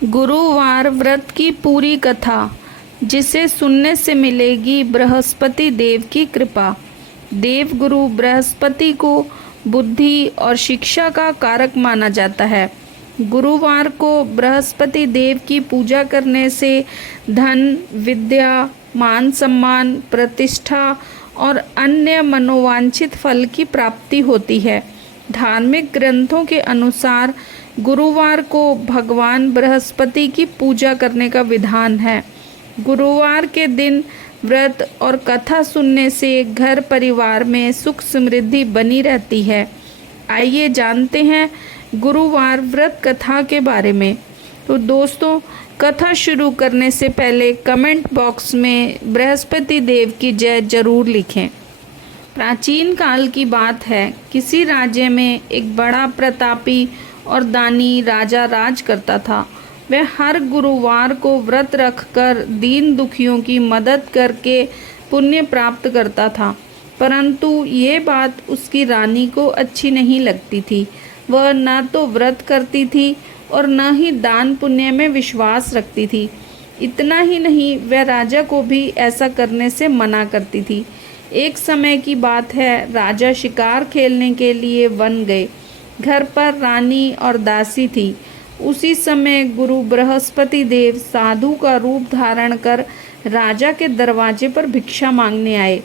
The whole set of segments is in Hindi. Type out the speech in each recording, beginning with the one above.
गुरुवार व्रत की पूरी कथा, जिसे सुनने से मिलेगी बृहस्पति देव की कृपा। देव गुरु बृहस्पति को बुद्धि और शिक्षा का कारक माना जाता है। गुरुवार को बृहस्पति देव की पूजा करने से धन, विद्या, मान सम्मान, प्रतिष्ठा और अन्य मनोवांछित फल की प्राप्ति होती है। धार्मिक ग्रंथों के अनुसार गुरुवार को भगवान बृहस्पति की पूजा करने का विधान है। गुरुवार के दिन व्रत और कथा सुनने से घर परिवार में सुख समृद्धि बनी रहती है। आइए जानते हैं गुरुवार व्रत कथा के बारे में। तो दोस्तों, कथा शुरू करने से पहले कमेंट बॉक्स में बृहस्पति देव की जय जरूर लिखें। प्राचीन काल की बात है, किसी राज्य में एक बड़ा प्रतापी और दानी राजा राज करता था। वह हर गुरुवार को व्रत रखकर दीन दुखियों की मदद करके पुण्य प्राप्त करता था। परंतु ये बात उसकी रानी को अच्छी नहीं लगती थी। वह न तो व्रत करती थी और न ही दान पुण्य में विश्वास रखती थी। इतना ही नहीं, वह राजा को भी ऐसा करने से मना करती थी। एक समय की बात है, राजा शिकार खेलने के लिए वन गए। घर पर रानी और दासी थी। उसी समय गुरु बृहस्पति देव साधु का रूप धारण कर राजा के दरवाजे पर भिक्षा मांगने आए।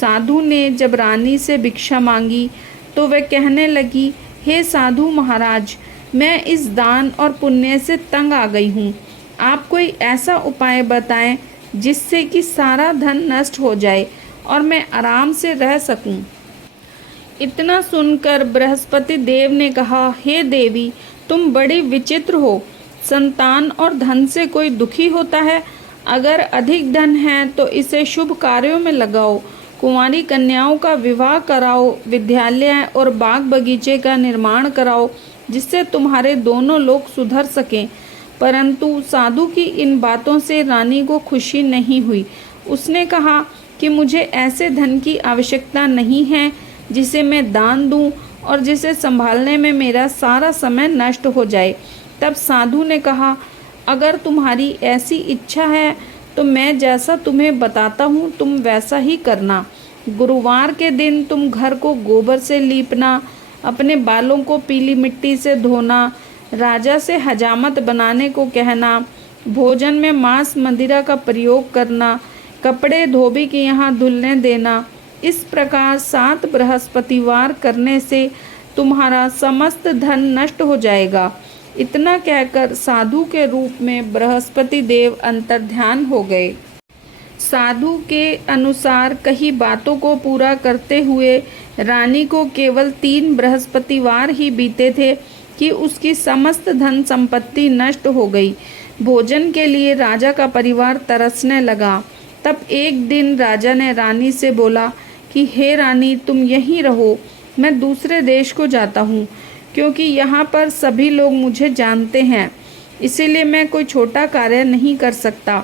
साधु ने जब रानी से भिक्षा मांगी तो वह कहने लगी, हे साधु महाराज, मैं इस दान और पुण्य से तंग आ गई हूँ। आप कोई ऐसा उपाय बताएं जिससे कि सारा धन नष्ट हो जाए और मैं आराम से रह सकूं। इतना सुनकर बृहस्पति देव ने कहा, हे देवी, तुम बड़ी विचित्र हो। संतान और धन से कोई दुखी होता है? अगर अधिक धन है तो इसे शुभ कार्यों में लगाओ। कुंवारी कन्याओं का विवाह कराओ, विद्यालय और बाग बगीचे का निर्माण कराओ, जिससे तुम्हारे दोनों लोग सुधर सकें। परंतु साधु की इन बातों से रानी को खुशी नहीं हुई। उसने कहा कि मुझे ऐसे धन की आवश्यकता नहीं है जिसे मैं दान दूं और जिसे संभालने में मेरा सारा समय नष्ट हो जाए। तब साधु ने कहा, अगर तुम्हारी ऐसी इच्छा है तो मैं जैसा तुम्हें बताता हूँ तुम वैसा ही करना। गुरुवार के दिन तुम घर को गोबर से लीपना, अपने बालों को पीली मिट्टी से धोना, राजा से हजामत बनाने को कहना, भोजन में मांस मदिरा का प्रयोग करना, कपड़े धोबी के यहाँ धुलने देना। इस प्रकार 7 बृहस्पतिवार करने से तुम्हारा समस्त धन नष्ट हो जाएगा। इतना कहकर साधु के रूप में बृहस्पति देव अंतर्ध्यान हो गए। साधु के अनुसार कही बातों को पूरा करते हुए रानी को केवल 3 बृहस्पतिवार ही बीते थे कि उसकी समस्त धन संपत्ति नष्ट हो गई। भोजन के लिए राजा का परिवार तरसने लगा। तब एक दिन राजा ने रानी से बोला कि हे रानी, तुम यहीं रहो, मैं दूसरे देश को जाता हूँ, क्योंकि यहाँ पर सभी लोग मुझे जानते हैं, इसीलिए मैं कोई छोटा कार्य नहीं कर सकता।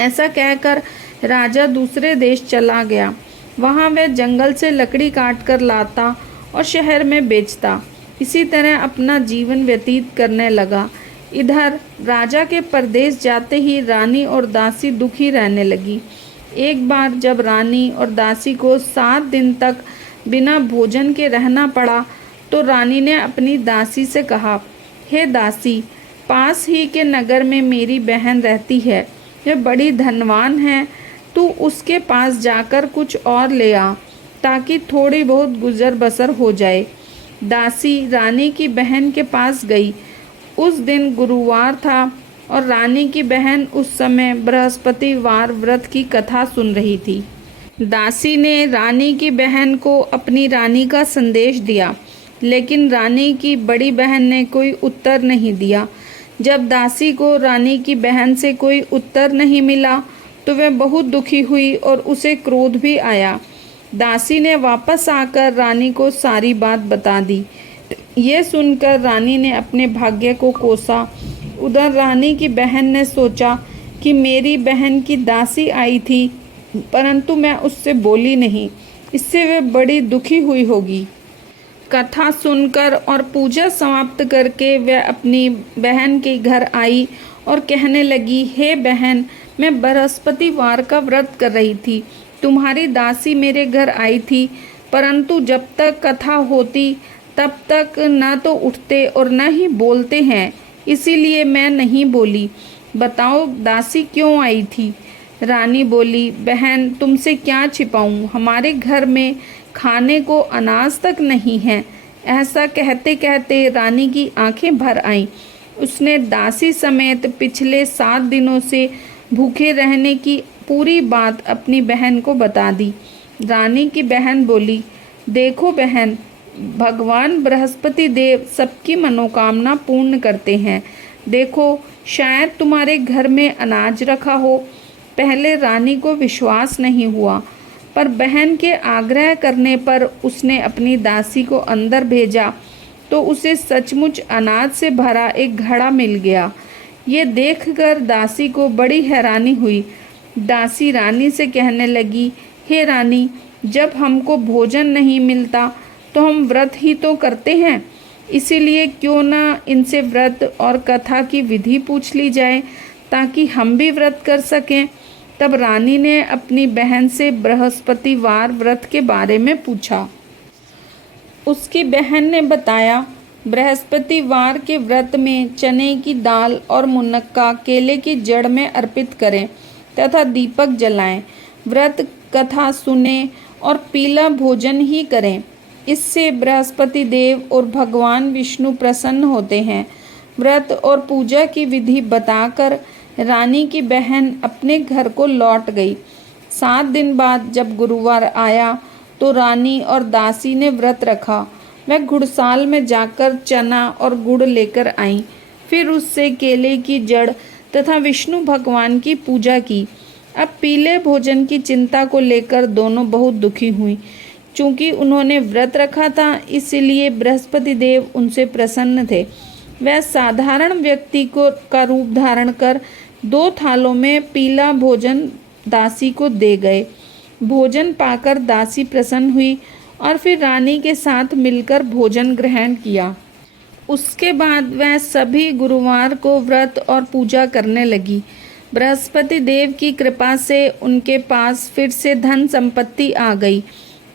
ऐसा कहकर राजा दूसरे देश चला गया। वहाँ वह जंगल से लकड़ी काट कर लाता और शहर में बेचता। इसी तरह अपना जीवन व्यतीत करने लगा। इधर राजा के परदेश जाते ही रानी और दासी दुखी रहने लगी। एक बार जब रानी और दासी को 7 दिन तक बिना भोजन के रहना पड़ा तो रानी ने अपनी दासी से कहा, हे दासी, पास ही के नगर में मेरी बहन रहती है, वह बड़ी धनवान है, तू उसके पास जाकर कुछ और ले आ ताकि थोड़ी बहुत गुजर बसर हो जाए। दासी रानी की बहन के पास गई। उस दिन गुरुवार था और रानी की बहन उस समय बृहस्पतिवार व्रत की कथा सुन रही थी। दासी ने रानी की बहन को अपनी रानी का संदेश दिया, लेकिन रानी की बड़ी बहन ने कोई उत्तर नहीं दिया। जब दासी को रानी की बहन से कोई उत्तर नहीं मिला तो वह बहुत दुखी हुई और उसे क्रोध भी आया। दासी ने वापस आकर रानी को सारी बात बता दी। ये सुनकर रानी ने अपने भाग्य को कोसा। उधर रानी की बहन ने सोचा कि मेरी बहन की दासी आई थी, परंतु मैं उससे बोली नहीं, इससे वह बड़ी दुखी हुई होगी। कथा सुनकर और पूजा समाप्त करके वह अपनी बहन के घर आई और कहने लगी, हे बहन, मैं बृहस्पतिवार का व्रत कर रही थी। तुम्हारी दासी मेरे घर आई थी, परंतु जब तक कथा होती तब तक न तो उठते और न ही बोलते हैं, इसीलिए मैं नहीं बोली। बताओ दासी क्यों आई थी? रानी बोली, बहन तुमसे क्या छिपाऊं, हमारे घर में खाने को अनाज तक नहीं है। ऐसा कहते कहते रानी की आंखें भर आईं। उसने दासी समेत पिछले 7 दिनों से भूखे रहने की पूरी बात अपनी बहन को बता दी। रानी की बहन बोली, देखो बहन, भगवान बृहस्पति देव सबकी मनोकामना पूर्ण करते हैं। देखो, शायद तुम्हारे घर में अनाज रखा हो। पहले रानी को विश्वास नहीं हुआ, पर बहन के आग्रह करने पर उसने अपनी दासी को अंदर भेजा तो उसे सचमुच अनाज से भरा एक घड़ा मिल गया। ये देखकर दासी को बड़ी हैरानी हुई। दासी रानी से कहने लगी, हे रानी, जब हमको भोजन नहीं मिलता तो हम व्रत ही तो करते हैं, इसीलिए क्यों ना इनसे व्रत और कथा की विधि पूछ ली जाए ताकि हम भी व्रत कर सकें। तब रानी ने अपनी बहन से बृहस्पतिवार व्रत के बारे में पूछा। उसकी बहन ने बताया, बृहस्पतिवार के व्रत में चने की दाल और मुनक्का केले की जड़ में अर्पित करें तथा दीपक जलाएं। व्रत कथा सुने और पीला भोजन ही करें। इससे बृहस्पति देव और भगवान विष्णु प्रसन्न होते हैं। व्रत और पूजा की विधि बताकर रानी की बहन अपने घर को लौट गई। 7 दिन बाद जब गुरुवार आया तो रानी और दासी ने व्रत रखा। वह घुड़साल में जाकर चना और गुड़ लेकर आईं। फिर उससे केले की जड़ तथा विष्णु भगवान की पूजा की। अब पीले भोजन की चिंता को लेकर दोनों बहुत दुखी हुई। चूँकि उन्होंने व्रत रखा था, इसलिए बृहस्पति देव उनसे प्रसन्न थे। वह साधारण व्यक्ति का रूप धारण कर 2 थालों में पीला भोजन दासी को दे गए। भोजन पाकर दासी प्रसन्न हुई और फिर रानी के साथ मिलकर भोजन ग्रहण किया। उसके बाद वह सभी गुरुवार को व्रत और पूजा करने लगी। बृहस्पति देव की कृपा से उनके पास फिर से धन संपत्ति आ गई,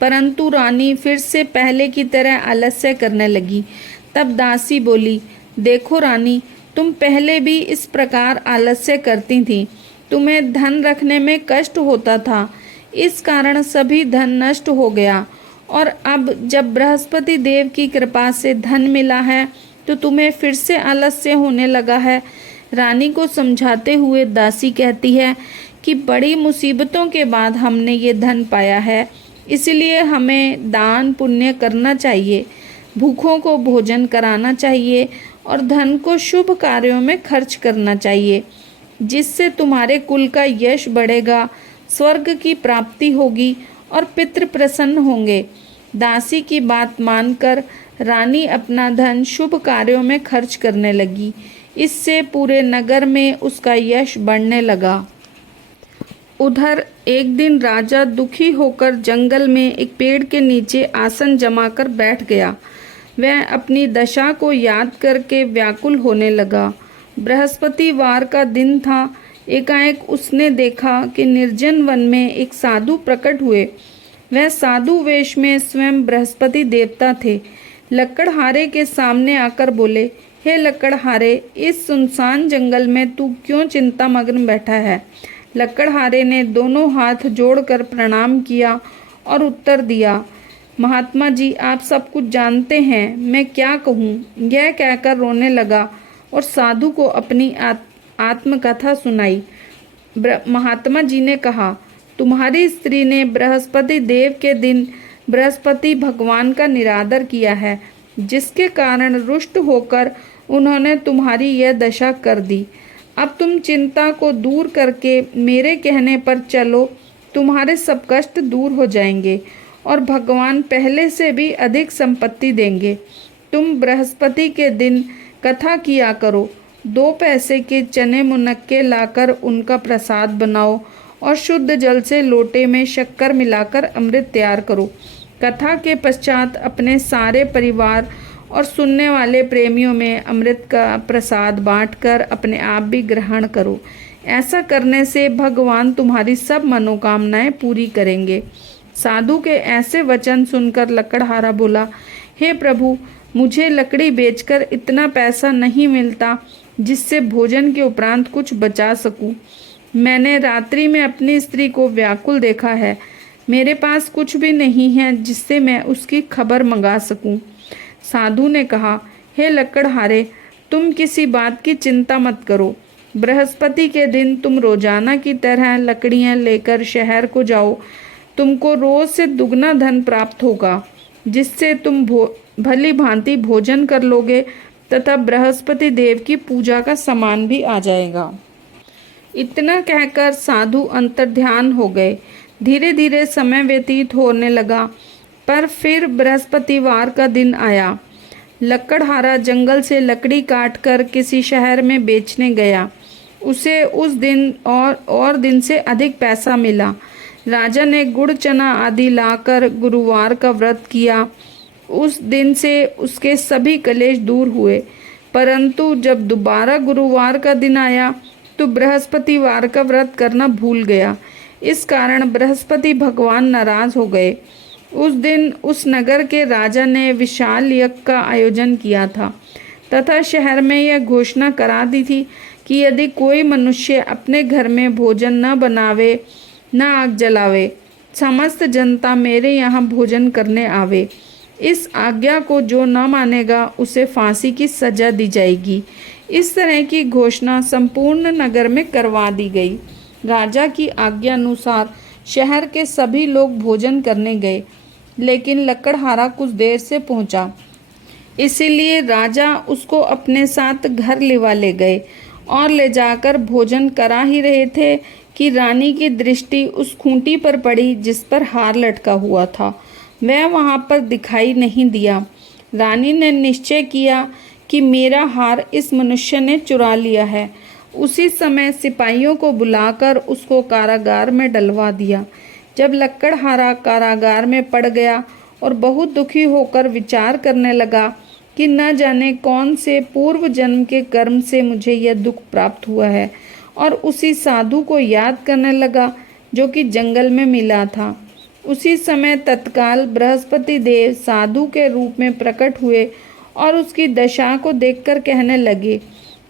परंतु रानी फिर से पहले की तरह आलस्य करने लगी। तब दासी बोली, देखो रानी, तुम पहले भी इस प्रकार आलस्य करती थी। तुम्हें धन रखने में कष्ट होता था, इस कारण सभी धन नष्ट हो गया, और अब जब बृहस्पति देव की कृपा से धन मिला है तो तुम्हें फिर से आलस्य होने लगा है। रानी को समझाते हुए दासी कहती है कि बड़ी मुसीबतों के बाद हमने ये धन पाया है, इसलिए हमें दान पुण्य करना चाहिए, भूखों को भोजन कराना चाहिए और धन को शुभ कार्यों में खर्च करना चाहिए, जिससे तुम्हारे कुल का यश बढ़ेगा, स्वर्ग की प्राप्ति होगी और पितृ प्रसन्न होंगे। दासी की बात मानकर रानी अपना धन शुभ कार्यों में खर्च करने लगी। इससे पूरे नगर में उसका यश बढ़ने लगा। उधर एक दिन राजा दुखी होकर जंगल में एक पेड़ के नीचे आसन जमाकर बैठ गया। वह अपनी दशा को याद करके व्याकुल होने लगा। बृहस्पतिवार का दिन था। एकाएक उसने देखा कि निर्जन वन में एक साधु प्रकट हुए। वह साधु वेश में स्वयं बृहस्पति देवता थे। लकड़हारे के सामने आकर बोले, हे लकड़हारे, इस सुनसान जंगल में तू क्यों चिंतामग्न बैठा है? लकड़हारे ने दोनों हाथ जोड़कर प्रणाम किया और उत्तर दिया, महात्मा जी, आप सब कुछ जानते हैं, मैं क्या कहूँ? यह कहकर रोने लगा और साधु को अपनी आत्मकथा सुनाई। महात्मा जी ने कहा, तुम्हारी स्त्री ने बृहस्पति देव के दिन बृहस्पति भगवान का निरादर किया है, जिसके कारण रुष्ट होकर उन्होंने तुम्हारी यह दशा कर दी। अब तुम चिंता को दूर करके मेरे कहने पर चलो, तुम्हारे सब कष्ट दूर हो जाएंगे और भगवान पहले से भी अधिक संपत्ति देंगे। तुम बृहस्पति के दिन कथा किया करो। 2 पैसे के चने मुनक्के लाकर उनका प्रसाद बनाओ और शुद्ध जल से लोटे में शक्कर मिलाकर अमृत तैयार करो। कथा के पश्चात अपने सारे परिवार और सुनने वाले प्रेमियों में अमृत का प्रसाद बांटकर अपने आप भी ग्रहण करो। ऐसा करने से भगवान तुम्हारी सब मनोकामनाएं पूरी करेंगे। साधु के ऐसे वचन सुनकर लकड़हारा बोला, हे प्रभु, मुझे लकड़ी बेचकर इतना पैसा नहीं मिलता जिससे भोजन के उपरांत कुछ बचा सकूं। मैंने रात्रि में अपनी स्त्री को व्याकुल देखा है। मेरे पास कुछ भी नहीं है जिससे मैं उसकी खबर मंगा सकूं। साधु ने कहा, हे लकड़हारे, तुम किसी बात की चिंता मत करो। बृहस्पति के दिन तुम रोजाना की तरह लकड़ियां लेकर शहर को जाओ। तुमको रोज से दुगना धन प्राप्त होगा, जिससे तुम भली भांति भोजन कर लोगे तथा बृहस्पति देव की पूजा का सामान भी आ जाएगा। इतना कहकर साधु अंतर्ध्यान हो गए। धीरे धीरे समय व्यतीत होने लगा, पर फिर बृहस्पतिवार का दिन आया। लकड़हारा जंगल से लकड़ी काटकर किसी शहर में बेचने गया। उसे उस दिन और दिन से अधिक पैसा मिला। राजा ने गुड़ चना आदि लाकर गुरुवार का व्रत किया। उस दिन से उसके सभी कलेश दूर हुए, परंतु जब दोबारा गुरुवार का दिन आया तो बृहस्पतिवार का व्रत करना भूल गया। इस कारण बृहस्पति भगवान नाराज हो गए। उस दिन उस नगर के राजा ने विशाल यज्ञ का आयोजन किया था तथा शहर में यह घोषणा करा दी थी कि यदि कोई मनुष्य अपने घर में भोजन न बनावे, न आग जलावे, समस्त जनता मेरे यहाँ भोजन करने आवे। इस आज्ञा को जो न मानेगा उसे फांसी की सजा दी जाएगी। इस तरह की घोषणा संपूर्ण नगर में करवा दी गई। राजा की आज्ञा अनुसार शहर के सभी लोग भोजन करने गए, लेकिन लकड़हारा कुछ देर से पहुंचा। इसीलिए राजा उसको अपने साथ घर लिवा ले गए और ले जाकर भोजन करा ही रहे थे कि रानी की दृष्टि उस खूंटी पर पड़ी जिस पर हार लटका हुआ था। वह वहां पर दिखाई नहीं दिया। रानी ने निश्चय किया कि मेरा हार इस मनुष्य ने चुरा लिया है। उसी समय सिपाहियों को बुलाकर उसको कारागार में डलवा दिया। जब लकड़हारा कारागार में पड़ गया और बहुत दुखी होकर विचार करने लगा कि न जाने कौन से पूर्व जन्म के कर्म से मुझे यह दुख प्राप्त हुआ है, और उसी साधु को याद करने लगा जो कि जंगल में मिला था। उसी समय तत्काल बृहस्पति देव साधु के रूप में प्रकट हुए और उसकी दशा को देखकर कहने लगे,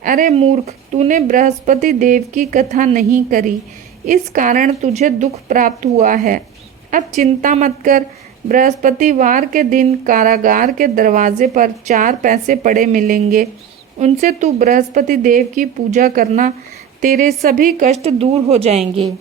अरे मूर्ख, तूने बृहस्पति देव की कथा नहीं करी, इस कारण तुझे दुख प्राप्त हुआ है। अब चिंता मत कर। बृहस्पतिवार के दिन कारागार के दरवाजे पर 4 पैसे पड़े मिलेंगे। उनसे तू बृहस्पति देव की पूजा करना, तेरे सभी कष्ट दूर हो जाएंगे।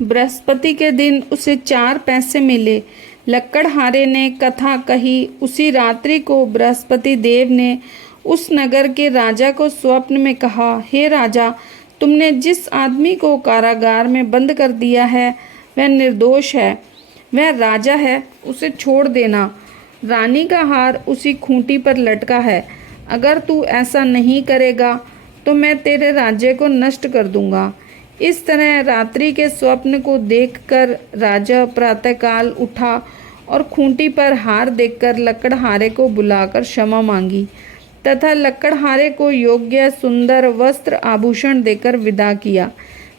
बृहस्पति के दिन उसे 4 पैसे मिले। लकड़हारे ने कथा कही। उसी रात्रि को बृहस्पति देव ने उस नगर के राजा को स्वप्न में कहा, हे राजा, तुमने जिस आदमी को कारागार में बंद कर दिया है वह निर्दोष है, वह राजा है, उसे छोड़ देना। रानी का हार उसी खूंटी पर लटका है। अगर तू ऐसा नहीं करेगा तो मैं तेरे राज्य को नष्ट कर दूंगा। इस तरह रात्रि के स्वप्न को देखकर राजा प्रातःकाल उठा और खूंटी पर हार देखकर लकड़हारे को बुलाकर क्षमा मांगी तथा लकड़हारे को योग्य सुंदर वस्त्र आभूषण देकर विदा किया।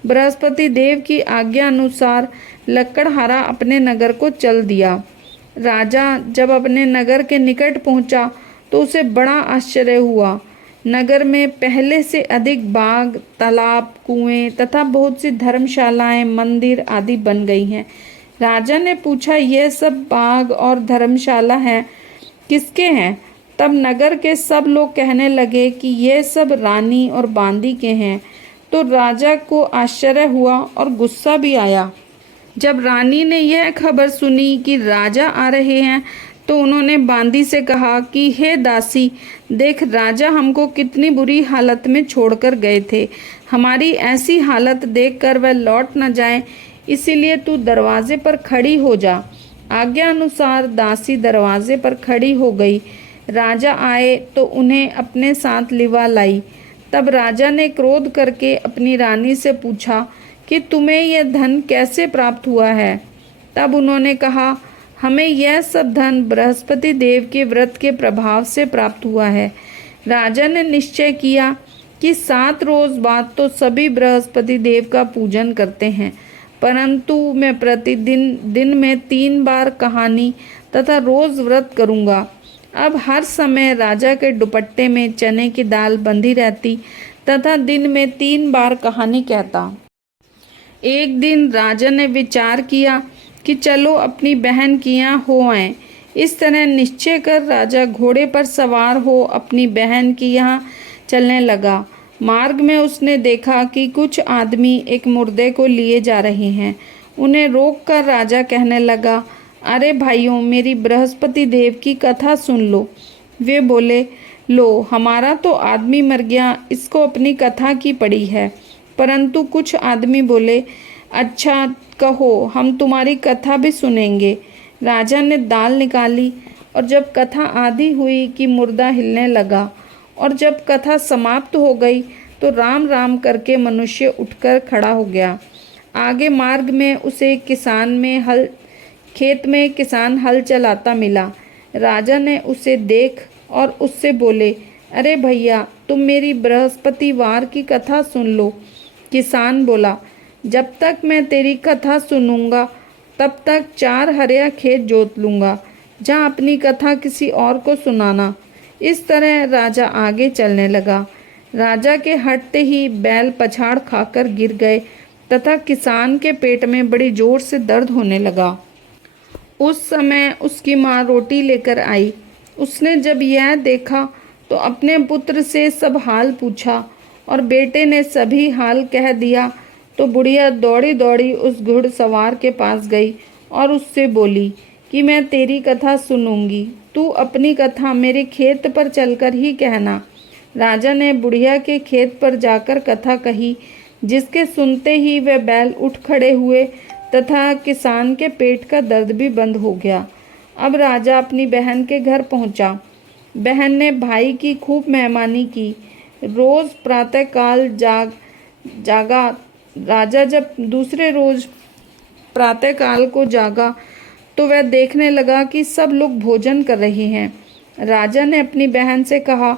बृहस्पति देव की आज्ञा अनुसार लकड़हारा अपने नगर को चल दिया। राजा जब अपने नगर के निकट पहुंचा तो उसे बड़ा आश्चर्य हुआ। नगर में पहले से अधिक बाग, तालाब, कुएं तथा बहुत सी धर्मशालाएं, मंदिर आदि बन गई हैं। राजा ने पूछा, यह सब बाग और धर्मशाला हैं, किसके हैं? तब नगर के सब लोग कहने लगे कि ये सब रानी और बांदी के हैं। तो राजा को आश्चर्य हुआ और गुस्सा भी आया। जब रानी ने यह खबर सुनी कि राजा आ रहे हैं तो उन्होंने बांदी से कहा कि हे दासी, देख, राजा हमको कितनी बुरी हालत में छोड़कर गए थे। हमारी ऐसी हालत देखकर वह लौट न जाए, इसीलिए तू दरवाजे पर खड़ी हो जा। आज्ञा अनुसार दासी दरवाजे पर खड़ी हो गई। राजा आए तो उन्हें अपने साथ लिवा लाई। तब राजा ने क्रोध करके अपनी रानी से पूछा कि तुम्हें यह धन कैसे प्राप्त हुआ है? तब उन्होंने कहा, हमें यह सब धन बृहस्पति देव के व्रत के प्रभाव से प्राप्त हुआ है। राजा ने निश्चय किया कि 7 रोज बाद तो सभी बृहस्पति देव का पूजन करते हैं, परंतु मैं प्रतिदिन दिन में 3 बार कहानी तथा रोज व्रत करूँगा। अब हर समय राजा के दुपट्टे में चने की दाल बंधी रहती तथा दिन में 3 बार कहानी कहता। एक दिन राजा ने विचार किया कि चलो अपनी बहन के यहाँ हो आएं। इस तरह निश्चय कर राजा घोड़े पर सवार हो अपनी बहन के यहाँ चलने लगा। मार्ग में उसने देखा कि कुछ आदमी एक मुर्दे को लिए जा रहे हैं। उन्हें रोककर राजा कहने लगा, अरे भाइयों, मेरी बृहस्पति देव की कथा सुन लो। वे बोले, लो, हमारा तो आदमी मर गया, इसको अपनी कथा की पड़ी है। परंतु कुछ आदमी बोले, अच्छा कहो, हम तुम्हारी कथा भी सुनेंगे। राजा ने दाल निकाली और जब कथा आधी हुई कि मुर्दा हिलने लगा और जब कथा समाप्त हो गई तो राम राम करके मनुष्य उठकर खड़ा हो गया। आगे मार्ग में उसे खेत में किसान हल चलाता मिला। राजा ने उसे देख और उससे बोले, अरे भैया, तुम मेरी बृहस्पतिवार की कथा सुन लो। किसान बोला, जब तक मैं तेरी कथा सुनूंगा तब तक 4 हरिया खेत जोत लूँगा। जहाँ अपनी कथा किसी और को सुनाना। इस तरह राजा आगे चलने लगा। राजा के हटते ही बैल पछाड़ खाकर गिर गए तथा किसान के पेट में बड़ी जोर से दर्द होने लगा। उस समय उसकी माँ रोटी लेकर आई। उसने जब यह देखा तो अपने पुत्र से सब हाल पूछा और बेटे ने सभी हाल कह दिया तो बुढ़िया दौड़ी दौड़ी उस घुड़सवार के पास गई और उससे बोली कि मैं तेरी कथा सुनूंगी, तू अपनी कथा मेरे खेत पर चलकर ही कहना। राजा ने बुढ़िया के खेत पर जाकर कथा कही, जिसके सुनते ही वे बैल उठ खड़े हुए तथा किसान के पेट का दर्द भी बंद हो गया। अब राजा अपनी बहन के घर पहुंचा। बहन ने भाई की खूब मेहमानी की। रोज प्रातःकाल जागा। राजा जब दूसरे रोज प्रातःकाल को जागा तो वह देखने लगा कि सब लोग भोजन कर रहे हैं। राजा ने अपनी बहन से कहा,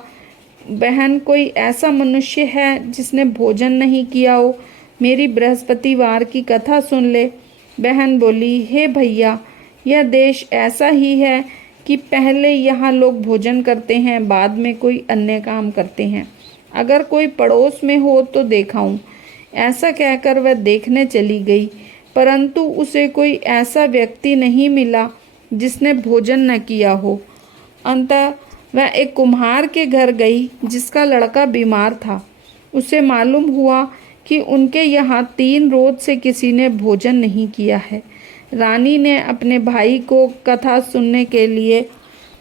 बहन, कोई ऐसा मनुष्य है जिसने भोजन नहीं किया हो? मेरी बृहस्पतिवार की कथा सुन ले। बहन बोली, हे भैया, यह देश ऐसा ही है कि पहले यहाँ लोग भोजन करते हैं, बाद में कोई अन्य काम करते हैं। अगर कोई पड़ोस में हो तो दिखाऊं। ऐसा कहकर वह देखने चली गई, परंतु उसे कोई ऐसा व्यक्ति नहीं मिला जिसने भोजन न किया हो। अंततः वह एक कुम्हार के घर गई जिसका लड़का बीमार था। उसे मालूम हुआ कि उनके यहाँ 3 रोज से किसी ने भोजन नहीं किया है। रानी ने अपने भाई को कथा सुनने के लिए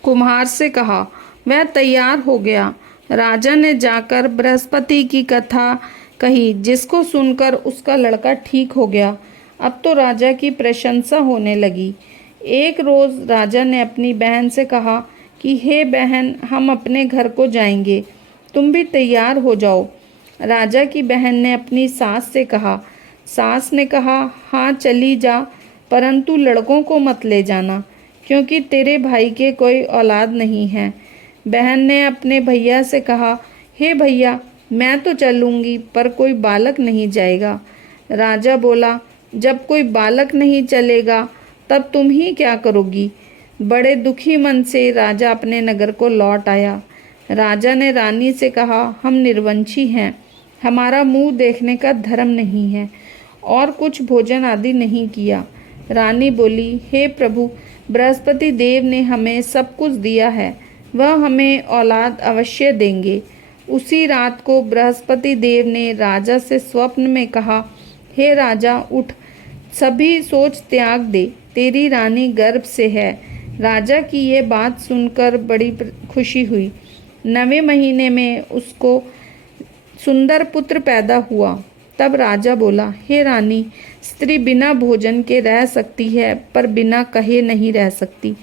कुम्हार से कहा। वह तैयार हो गया। राजा ने जाकर बृहस्पति की कथा कही, जिसको सुनकर उसका लड़का ठीक हो गया। अब तो राजा की प्रशंसा होने लगी। एक रोज राजा ने अपनी बहन से कहा कि हे बहन, हम अपने घर को जाएंगे, तुम भी तैयार हो जाओ। राजा की बहन ने अपनी सास से कहा। सास ने कहा, हाँ चली जा, परंतु लड़कों को मत ले जाना, क्योंकि तेरे भाई के कोई औलाद नहीं है। बहन ने अपने भैया से कहा, हे भैया, मैं तो चलूँगी, पर कोई बालक नहीं जाएगा। राजा बोला, जब कोई बालक नहीं चलेगा तब तुम ही क्या करोगी? बड़े दुखी मन से राजा अपने नगर को लौट आया। राजा ने रानी से कहा, हम निर्वंशी हैं, हमारा मुंह देखने का धर्म नहीं है, और कुछ भोजन आदि नहीं किया। रानी बोली, हे प्रभु, बृहस्पति देव ने हमें सब कुछ दिया है, वह हमें औलाद अवश्य देंगे। उसी रात को बृहस्पति देव ने राजा से स्वप्न में कहा, हे राजा, उठ, सभी सोच त्याग दे, तेरी रानी गर्भ से है। राजा की ये बात सुनकर बड़ी खुशी हुई। 9वें महीने में उसको सुंदर पुत्र पैदा हुआ। तब राजा बोला, हे रानी, स्त्री बिना भोजन के रह सकती है, पर बिना कहे नहीं रह सकती।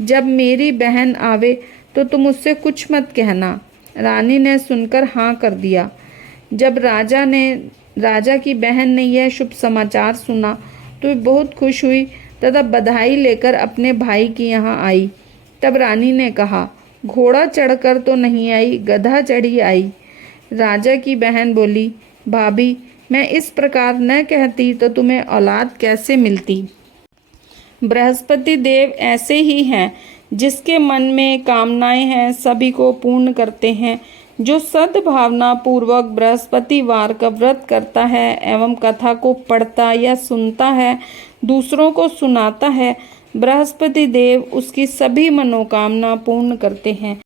जब मेरी बहन आवे तो तुम उससे कुछ मत कहना। रानी ने सुनकर हाँ कर दिया। जब राजा की बहन ने यह शुभ समाचार सुना तो बहुत खुश हुई। तथा बधाई लेकर अपने भाई के यहाँ आई। तब रानी ने कहा, घोड़ा चढ़कर तो नहीं आई, गधा चढ़ी आई। राजा की बहन बोली, भाभी, मैं इस प्रकार न कहती तो तुम्हें औलाद कैसे मिलती। बृहस्पति देव ऐसे ही हैं, जिसके मन में कामनाएं हैं सभी को पूर्ण करते हैं। जो सद्भावना पूर्वक बृहस्पतिवार का व्रत करता है एवं कथा को पढ़ता या सुनता है, दूसरों को सुनाता है, बृहस्पति देव उसकी सभी मनोकामना पूर्ण करते हैं।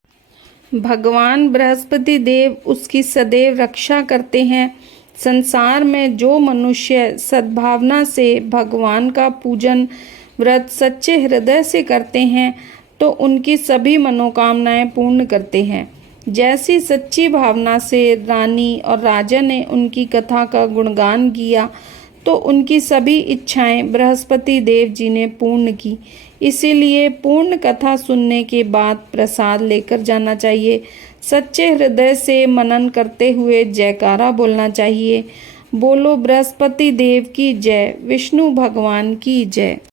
भगवान बृहस्पति देव उसकी सदैव रक्षा करते हैं। संसार में जो मनुष्य सद्भावना से भगवान का पूजन व्रत सच्चे हृदय से करते हैं तो उनकी सभी मनोकामनाएं पूर्ण करते हैं। जैसी सच्ची भावना से रानी और राजा ने उनकी कथा का गुणगान किया तो उनकी सभी इच्छाएं बृहस्पति देव जी ने पूर्ण की। इसीलिए पूर्ण कथा सुनने के बाद प्रसाद लेकर जाना चाहिए। सच्चे हृदय से मनन करते हुए जयकारा बोलना चाहिए। बोलो बृहस्पति देव की जय, विष्णु भगवान की जय।